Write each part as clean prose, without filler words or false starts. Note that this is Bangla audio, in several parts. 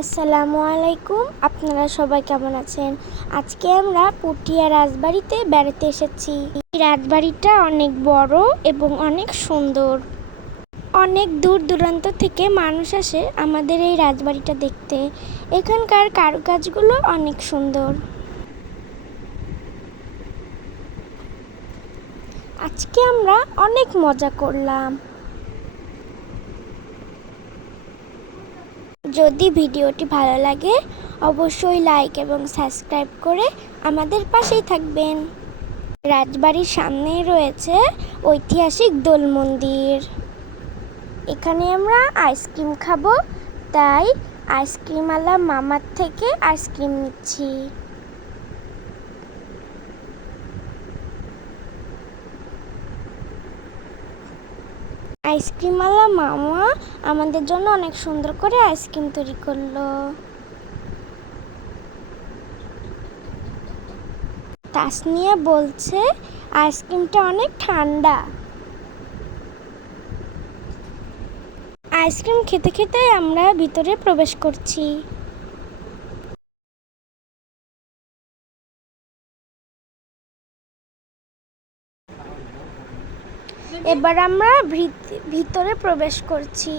আসসালামু আলাইকুম। আপনারা সবাই কেমন আছেন? আজকে আমরা পুঠিয়া রাজবাড়িতে বেড়াতে এসেছি। এই রাজবাড়িটা অনেক বড় এবং অনেক সুন্দর। অনেক দূর দূরান্ত থেকে মানুষ আসে আমাদের এই রাজবাড়িটা দেখতে। এখানকার কারুকাজগুলো অনেক সুন্দর। আজকে আমরা অনেক মজা করলাম। যদি ভিডিওটি ভালো লাগে অবশ্যই লাইক এবং সাবস্ক্রাইব করে আমাদের পাশেই থাকবেন। রাজবাড়ির সামনেই রয়েছে ঐতিহাসিক দোল মন্দির। এখানে আমরা আইসক্রিম খাবো, তাই আইসক্রিমওয়ালা মামার থেকে আইসক্রিম নিচ্ছি। আইসক্রিমওয়ালা মামা আমাদের জন্য অনেক সুন্দর করে আইসক্রিম তৈরি করলো। তাসনিয়া বলছে আইসক্রিমটা অনেক ঠান্ডা। আইসক্রিম খেতে খেতে আমরা ভিতরে প্রবেশ করছি। এবার আমরা ভিতরে প্রবেশ করছি।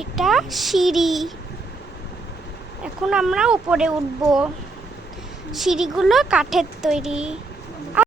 এটা সিঁড়ি। এখন আমরা উপরে উঠবো। সিঁড়িগুলো কাঠের তৈরি।